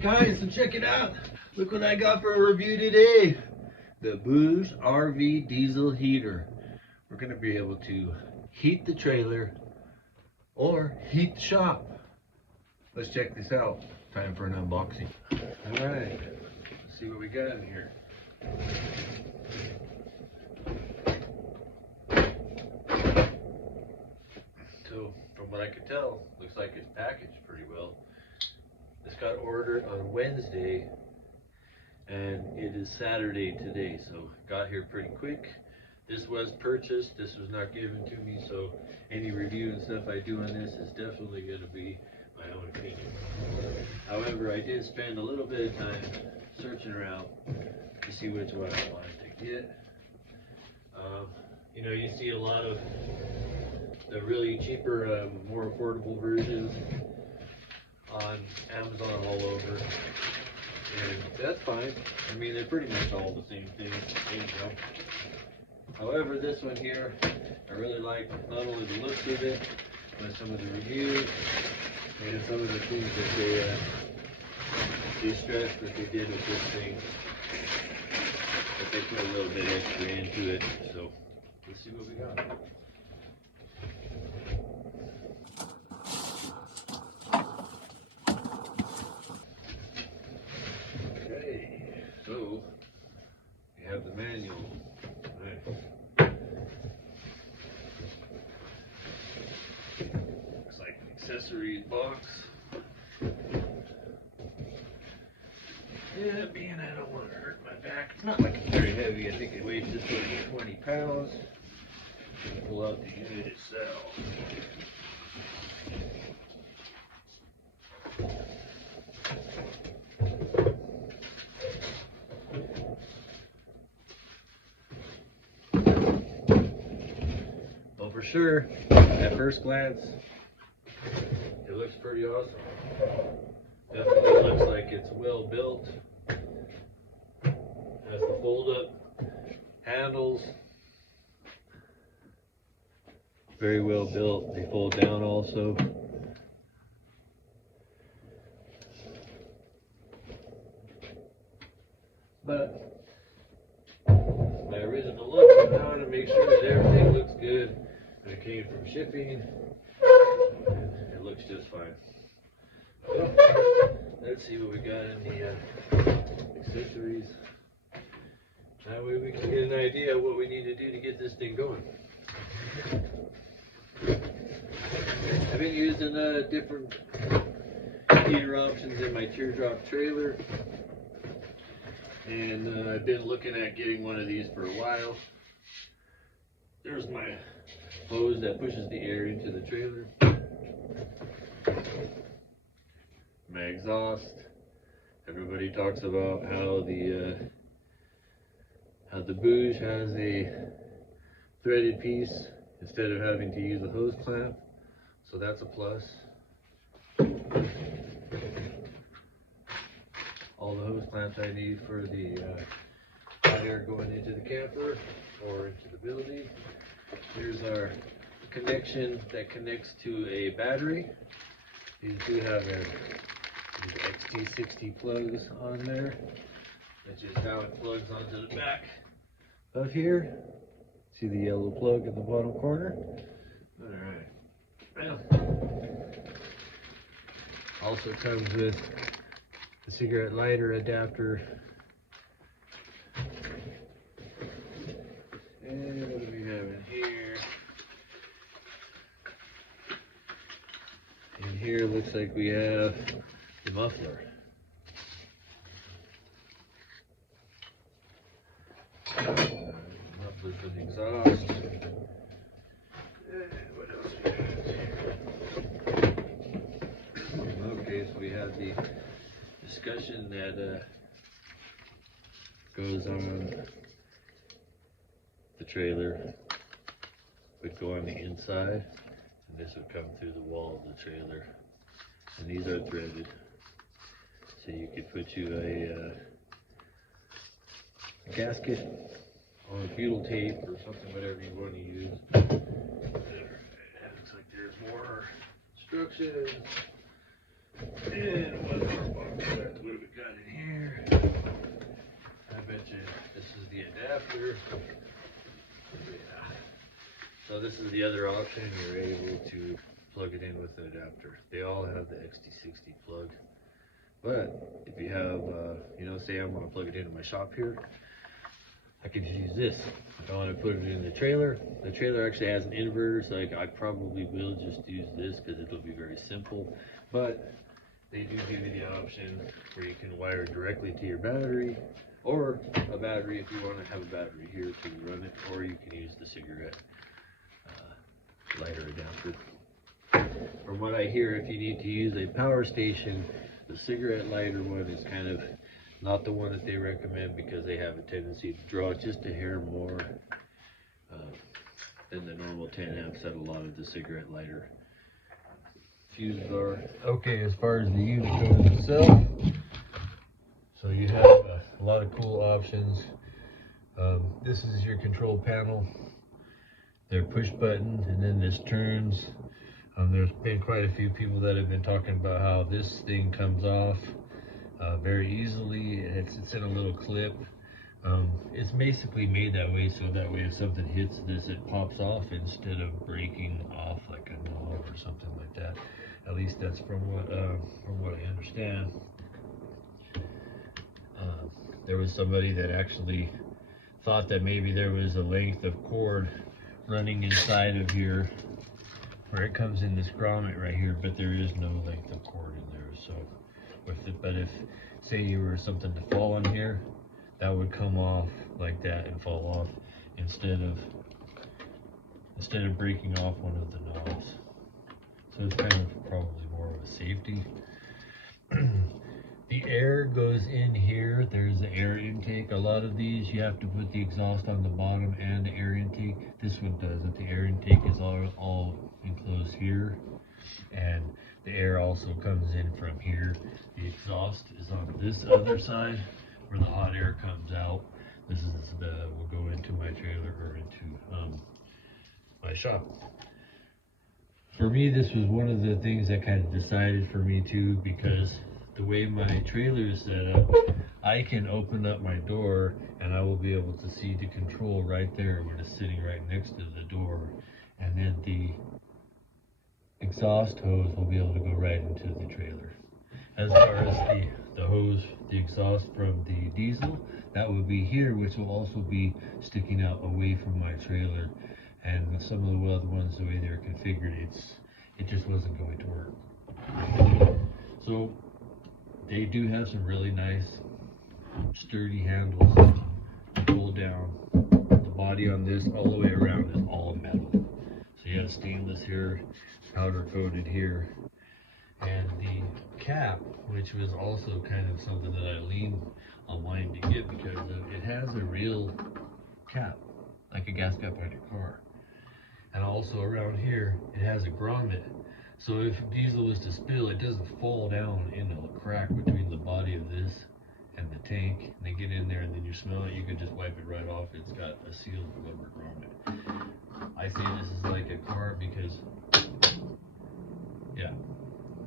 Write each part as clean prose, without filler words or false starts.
guys, so check it out. Look what I got for a review today. The BougeRV Diesel Heater. We're going to be able to heat the trailer or heat the shop. Let's check this out. Time for an unboxing. Alright, let's see what we got in here. So, from what I can tell, looks like it's packaged pretty well. This got ordered on Wednesday and it is Saturday today, so got here pretty quick. This was purchased, this was not given to me, so any review and stuff I do on this is definitely going to be my own opinion. However, I did spend a little bit of time searching around to see which one I wanted to get. You know, you see a lot of the really cheaper, more affordable versions on Amazon all over, and that's fine. I mean, they're pretty much all the same thing, same jump. However, this one here, I really like not only the looks of it, but some of the reviews and some of the things that they stress that they did with this thing, that they put a little bit extra into it. So let's see what we got. Okay, so we have the manual. Looks like an accessories box. Yeah, being I don't want to hurt my back. It's not like it's very heavy. I think it weighs just over 20 pounds. Pull out the unit itself. Well, for sure, at first glance, it looks pretty awesome. Definitely looks like it's well built. Has the fold up handles. Very well built. They fold down also. But my original look was now to make sure that everything looks good when it came from shipping. It looks just fine. Well, let's see what we got in the accessories. That way we can get an idea of what we need to do to get this thing going. I've been using different heater options in my teardrop trailer, and I've been looking at getting one of these for a while. There's my hose that pushes the air into the trailer. My exhaust. Everybody talks about how the Bouge has a threaded piece instead of having to use a hose clamp, so that's a plus. All the hose clamps I need for the hot air going into the camper or into the building. Here's our connection that connects to a battery. These do have these XT60 plugs on there. That's just how it plugs onto the back of here. See the yellow plug in the bottom corner? Alright. Well, also comes with the cigarette lighter adapter. And what do we have in here? In here looks like we have the muffler. Muffler for the exhaust. And what else we have here? Okay, so we have the discussion that goes on the trailer. Would go on the inside, and this would come through the wall of the trailer. And these are threaded, so you could put you a gasket on butyl tape or something, whatever you want to use. There. It looks like there's more instructions. And one more box. What is the adapter. Yeah. So this is the other option. You're able to plug it in with an adapter. They all have the XT60 plug. But if you have, you know, say I'm going to plug it into my shop here, I could just use this. If I want to put it in the trailer actually has an inverter, so I probably will just use this because it'll be very simple. But they do give you the option where you can wire directly to your battery, or a battery if you want to have a battery here to run it, or you can use the cigarette lighter adapter. From what I hear, if you need to use a power station, the cigarette lighter one is kind of not the one that they recommend because they have a tendency to draw just a hair more than the normal 10 amps that a lot of the cigarette lighter fuses are. Okay, as far as the unit goes itself, so you have a lot of cool options. This is your control panel. They're push button, and then this turns. There's been quite a few people that have been talking about how this thing comes off very easily. It's in a little clip. It's basically made that way so that way if something hits this, it pops off instead of breaking off like a knob or something like that. At least that's from what I understand. There was somebody that actually thought that maybe there was a length of cord running inside of here where it comes in this grommet right here, but there is no length of cord in there. So but if say you were something to fall on here, that would come off like that and fall off instead of breaking off one of the knobs. So it's kind of probably more of a safety. The air goes in here. There's the air intake. A lot of these you have to put the exhaust on the bottom and the air intake. This one does it. The air intake is all enclosed here, and the air also comes in from here. The exhaust is on this other side where the hot air comes out. This is will go into my trailer or into my shop. For me, this was one of the things that kind of decided for me too, because the way my trailer is set up, I can open up my door and I will be able to see the control right there when it's sitting right next to the door, and then the exhaust hose will be able to go right into the trailer. As far as the hose, the exhaust from the diesel, that would be here, which will also be sticking out away from my trailer. And with some of the other ones, the way they're configured, it just wasn't going to work. So they do have some really nice sturdy handles to pull down. The body on this all the way around is all metal. So you have stainless here, powder coated here, and the cap, which was also kind of something that I leaned on wanting to get because it has a real cap, like a gas cap on your car. And also around here, it has a grommet. So if diesel was to spill, it doesn't fall down in a crack between the body of this and the tank. And they get in there and then you smell it, you can just wipe it right off. It's got a sealed rubber grommet. I say this is like a car because, yeah.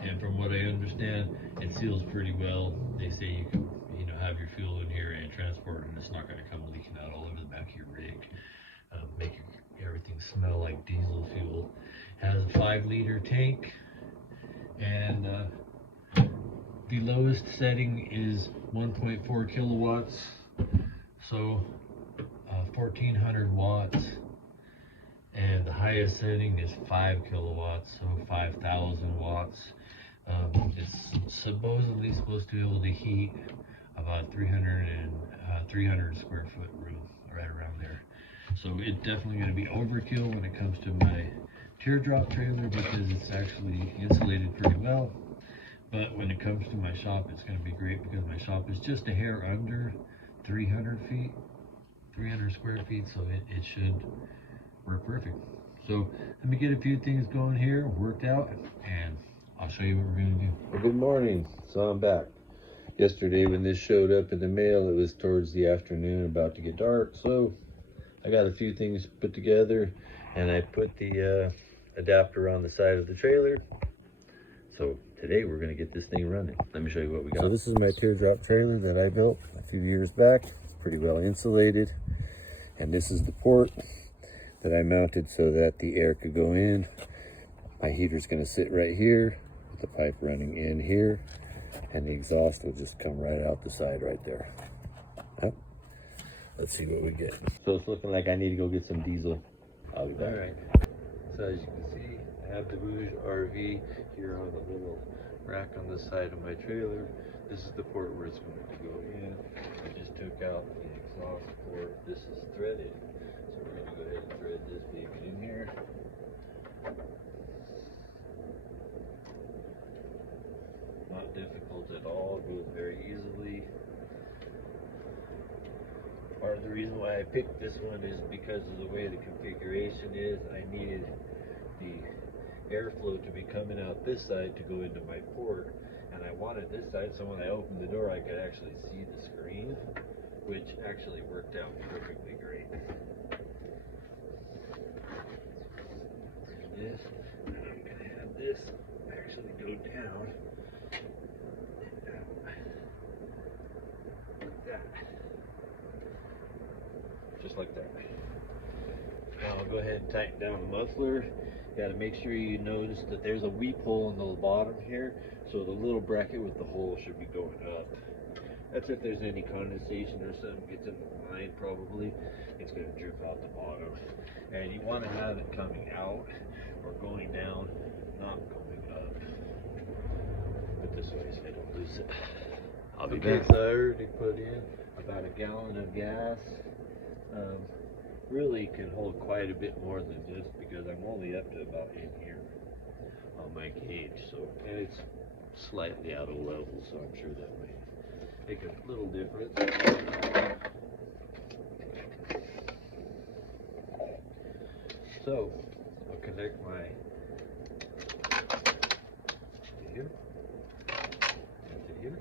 And from what I understand, it seals pretty well. They say you can, have your fuel in here and transport it, and it's not going to come leaking out all over the back of your rig. Make everything smell like diesel fuel. Has a 5-liter tank, and the lowest setting is 1.4 kilowatts, so 1400 watts, and the highest setting is 5 kilowatts, so 5,000 watts. It's supposedly supposed to be able to heat about 300 square foot room, right around there. So it's definitely going to be overkill when it comes to my teardrop trailer because it's actually insulated pretty well. But when it comes to my shop, it's going to be great because my shop is just a hair under 300 square feet, so it should work perfect. So let me get a few things going here, worked out, and I'll show you what we're going to do. Well, good morning. So I'm back. Yesterday when this showed up in the mail, it was towards the afternoon, about to get dark, so I got a few things put together, and I put the adapter on the side of the trailer. So today we're going to get this thing running. Let me show you what we got. So this is my teardrop trailer that I built a few years back. pretty well insulated. And this is the port that I mounted so that the air could go in. My heater's gonna sit right here with the pipe running in here, and the exhaust will just come right out the side right there. Yep. Let's see what we get. So it's looking like I need to go get some diesel. I'll be back. All right. So as you can see, I have the BougeRV here on the little rack on the side of my trailer. This is the port where it's going to go in. I just took out the exhaust port. This is threaded, so we're going to go ahead and thread this baby in here. Not difficult at all, goes very easily. Part of the reason why I picked this one is because of the way the configuration is. I needed the airflow to be coming out this side to go into my port, and I wanted this side so when I opened the door I could actually see the screen, which actually worked out perfectly great. This, and I'm going to have this actually go down like that. Just like that. Now I'll go ahead and tighten down the muffler. Got to make sure you notice that there's a weep hole in the bottom here, so the little bracket with the hole should be going up. That's if there's any condensation or something gets in the line, probably it's going to drip out the bottom. And you want to have it coming out or going down, not going up. Put this way so I don't lose it. I'll be back. So I already put in about a gallon of gas. Really can hold quite a bit more than this because I'm only up to about in here on my gauge. So, and it's slightly out of level, so I'm sure that may make a little difference. So I'll connect my here into here.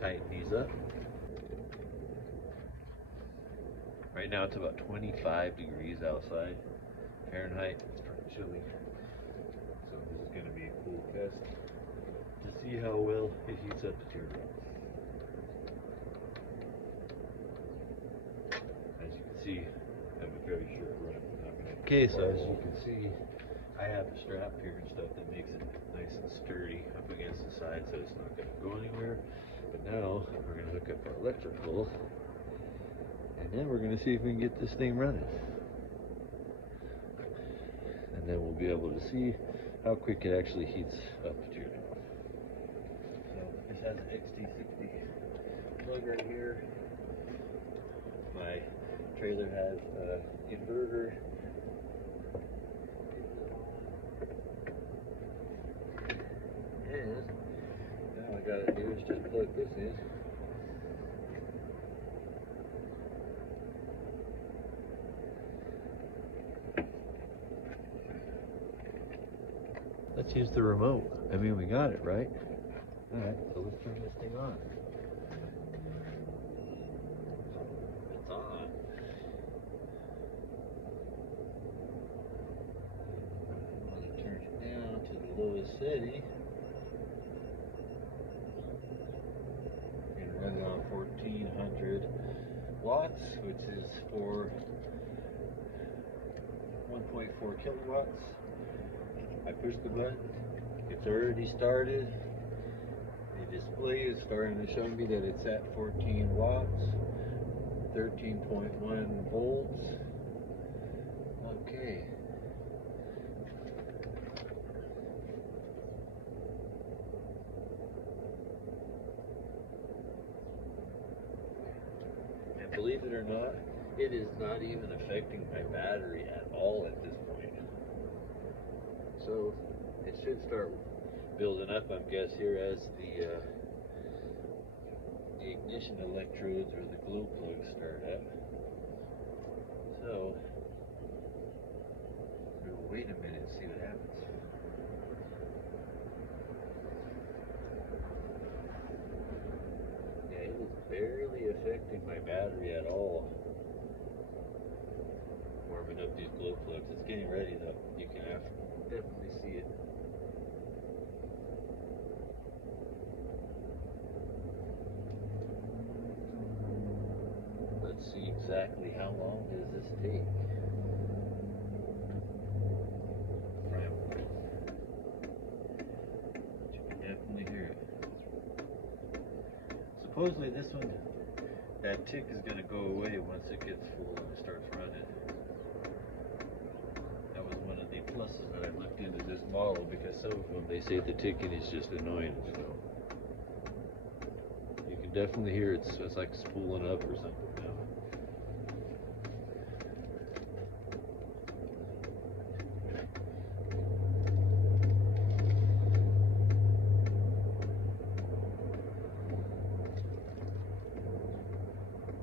Tighten these up. Right now it's about 25 degrees outside Fahrenheit. It's pretty chilly. So this is going to be a cool test to see how well it heats up the turbine. As you can see, I have a very short run. Okay, so as you can see, I have a strap here and stuff that makes it nice and sturdy up against the side so it's not going to go anywhere. But now we're going to hook up our electrical. And then we're going to see if we can get this thing running. And then we'll be able to see how quick it actually heats up the turbine. So this has an XT60 plug right here. My trailer has an inverter. And now all I gotta do is just plug this in. Let's use the remote. I mean, we got it, right? Alright, so let's turn this thing on. It's on. I'm going to turn it down to the lowest setting. And run it on 1400 watts, which is for 1.4 kilowatts. I push the button, it's already started. The display is starting to show me that it's at 14 watts, 13.1 volts. Okay. And believe it or not, it is not even affecting my battery at all at this point. So it should start building up, I guess, here as the ignition electrodes or the glow plugs start up. So we'll wait a minute and see what happens. Yeah, it is barely affecting my battery at all. Warming up these glow plugs. It's getting ready though. You can definitely see it. exactly how long does this take. You can definitely hear it. Supposedly this one, that tick is going to go away once it gets full and starts running. That was one of the pluses that I looked into this model, because some of them, they say the ticking is just annoying. So you can definitely hear it's like spooling up or something now.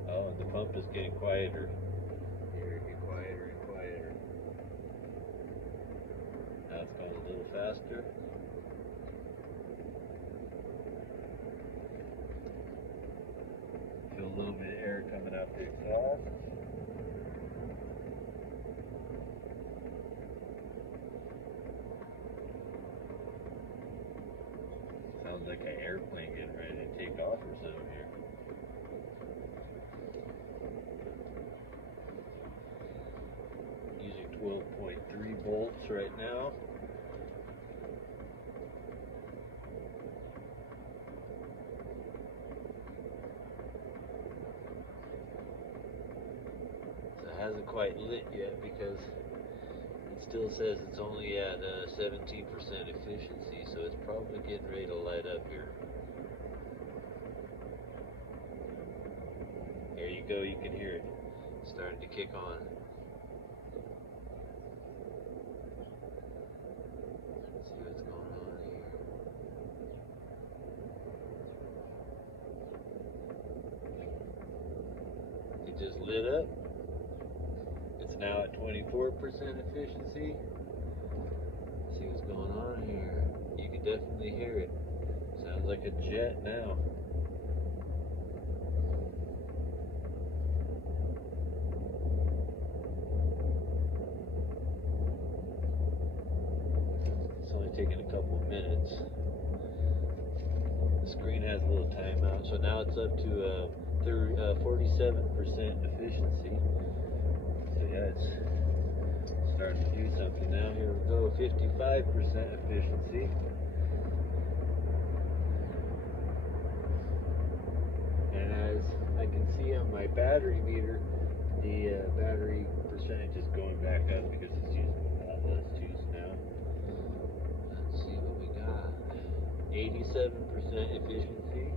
Oh, and the pump is getting quieter. Here it get quieter and quieter. Now it's going a little faster. Feel a little bit of air coming out the exhaust. Sounds like an airplane getting ready to take off or something here. Using 12.3 volts right now. So it hasn't quite lit yet because it still says it's only at 17% efficiency, so it's probably getting ready to light up here. There you go, you can hear it starting to kick on. Let's see what's going on here. It just lit up. It's now at 24% efficiency. Let's see what's going on here. You can definitely hear it. Sounds like a jet now. It's only taking a couple of minutes. The screen has a little timeout, so now it's up to 47% efficiency. So yeah, it's starting to do something now. Here we go, 55% efficiency. And as I can see on my battery meter, the battery percentage is going back up because it's using a lot less juice now. Let's see what we got. 87% efficiency.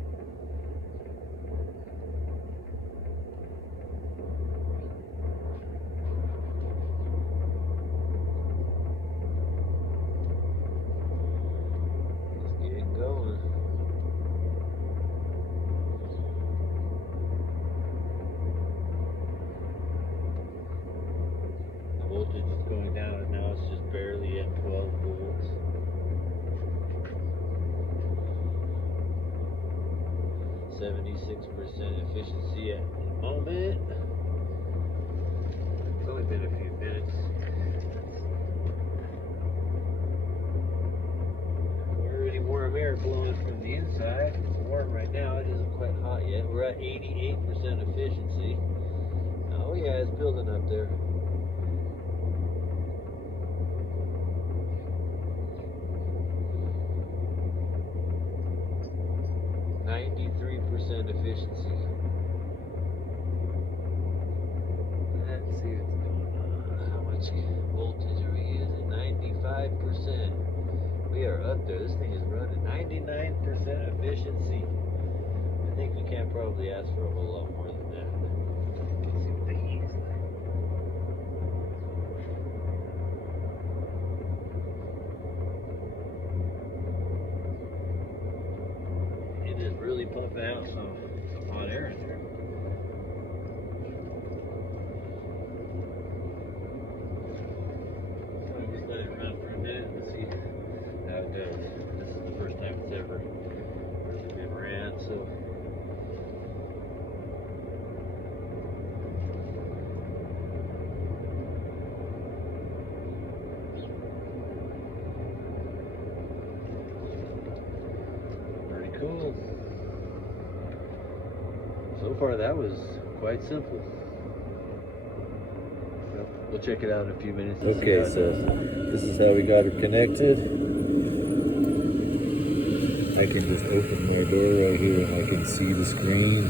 Let's get it going. The voltage is going down and now it's just barely at 12 volts. 76% efficiency at the moment. It's only been a few minutes. Already warm air blowing from the inside. It's warm right now. It isn't quite hot yet. We're at 88% efficiency. Oh yeah, it's building up there. Efficiency. Let's see what's going on. How much voltage are we using? 95%. We are up there. This thing is running 99% efficiency. I think we can't probably ask for a whole lot more than that. Let's see what the heat is like. It is really pumping out some hot air in there. I'll just let it run for a minute and see how it goes. This is the first time it's ever really been ran, so. Pretty cool. So far that was quite simple. check it out in a few minutes. And see how Okay, it so does. this is how we got her connected. I can just open my door right here and I can see the screen.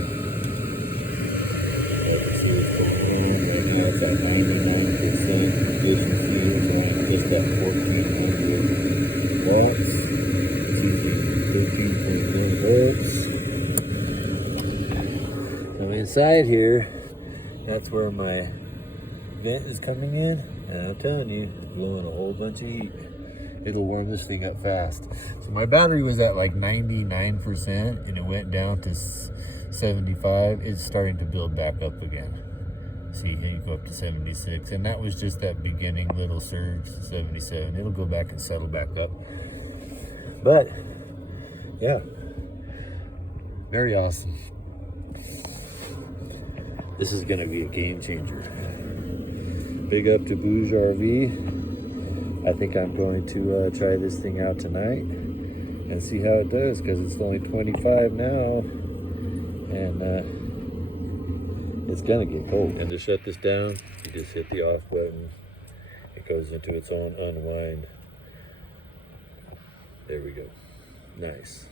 See what's going on. Right now it's at 99% efficiency. It's on just at 1400 watts. It's using 13.1 volts. I'm inside here. That's where my vent is coming in, and I'm telling you, it's blowing a whole bunch of heat. It'll warm this thing up fast. So my battery was at like 99% and it went down to 75. It's starting to build back up again. See, here you go up to 76, and that was just that beginning little surge to 77. It'll go back and settle back up. But yeah, very awesome. This is gonna be a game changer. Big up to BougeRV. I think I'm going to try this thing out tonight and see how it does, because it's only 25 now, and it's gonna get cold. And to shut this down, you just hit the off button. It goes into its own unwind. There we go. Nice.